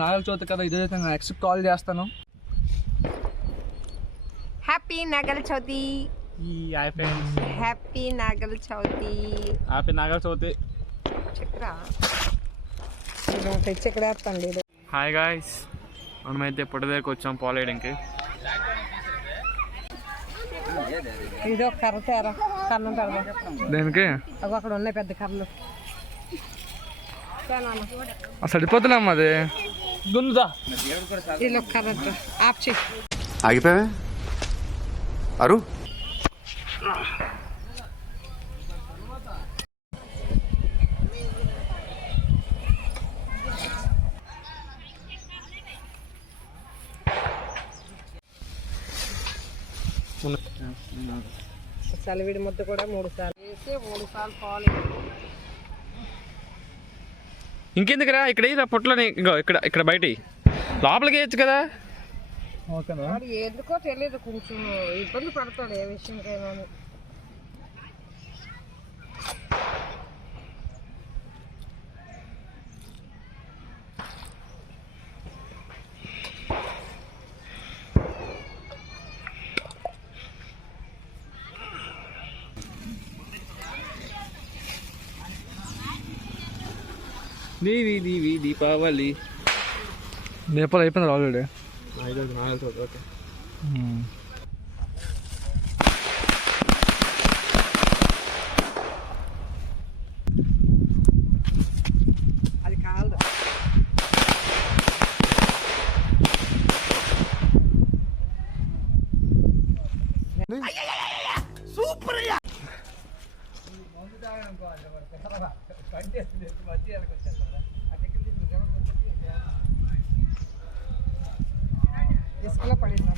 నాగల చవితి కదా, ఇదైతే next call చేస్తాను. Happy Nagula Chavithi. Happy Nagula Chavithi. Happy Nagula Chavithi. చక్రా తెచ్చి ఎక్కడ వేస్తాండి. హాయ్ గాయ్స్, మనమైతే పొట్ట దగ్గరికి వచ్చాం పాలు వేయడానికి. ఇదో కర్ర తేరా, కన్నం పెడదాం. దేనికి? అక్కడ ఉన్నాయి పెద్ద కర్రలు. సరిపోతున్నాం అది దున్నుదా. ఇలా కర్ర ఆఫ్ చేయి. ఆగిపోయావే అరు. చలివిడి ముద్ద కూడా 3 సార్లు వేసి 3 సార్లు పాలు. ఇంకెందుకురా ఇక్కడ పొట్లని ఇక్కడ ఇక్కడ బయట లోపలికి వేయచ్చు కదా. ఎందుకో తెలియదు, కొంచెం ఇబ్బంది పడతాడు ఏ విషయంకైనా. దీవి దీవి దీపావళి. నేపాల్ అయిపోయింది ఆల్రెడీ. ఓకే. అది కాదు. సూపర్. ఇసుకలో పడింది.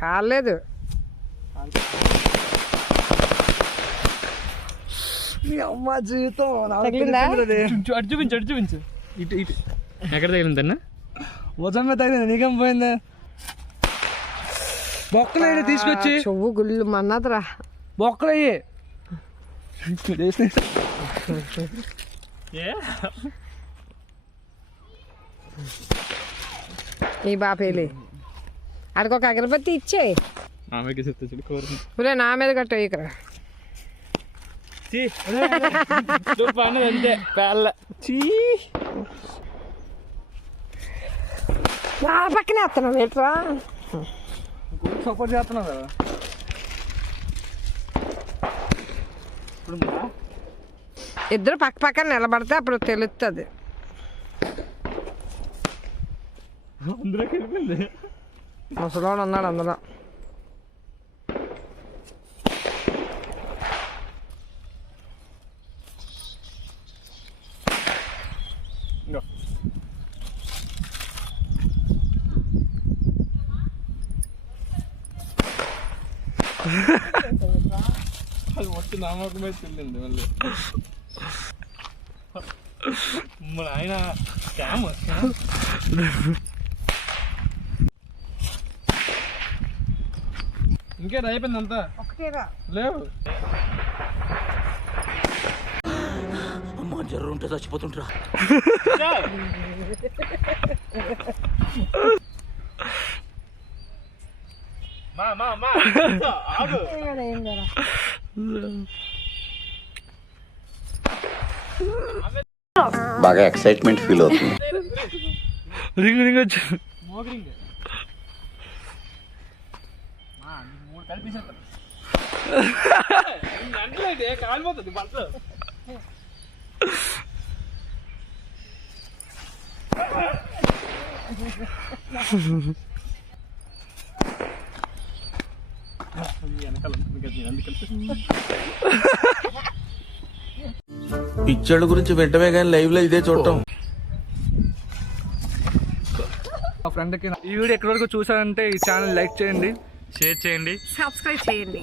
కాలేదు. అమ్మ జీవితం అటు చూపించు. ఇటు ఇటు ఎక్కడ తగిలిందన్నా? వజన్ మీద తగిలింది. నీకేం పోయింది? బొక్కలు తీసుకొచ్చి చెవు గుళ్ళు మన్నదిరా. బొక్కలు ఈ బాపేలి అడికొక అగరబత్తి ఇచ్చే. నా మీద కట్ట ఇక్కడ అంతే పేళ్ళ నా పక్కనే వస్తున్నావు ఏంట్రా? సపోర్ట్ చేస్తున్నావు కదా. ఇద్దరు పక్క పక్కన నిలబడితే అప్పుడు తెలుస్తుంది. అందులోకి వెళ్ళిపోయింది. ముసలోడు ఉన్నాడు అందులో. అది మొత్తం నామకమే తెలియండి మళ్ళీ. మన ఆయన క్యామ్ ఇంకేది అయిపోయింది అంతా. ఒకటేరా లేవు. అమ్మ జర్రు ఉంటే చచ్చిపోతుంటరా. బాగా ఎక్సైట్మెంట్ ఫీల్ అవుతుంది. రింగ్ రింగ్ వచ్చి కాలిపోతుంది బస్సు. పిక్చర్ల గురించి వెంటనే కానీ లైవ్ లో ఇదే చూడటం. మా ఫ్రెండ్కి ఈ వీడియో ఎక్కడి వరకు చూసారంటే ఈ ఛానల్ లైక్ చేయండి, షేర్ చేయండి, సబ్స్క్రైబ్ చేయండి.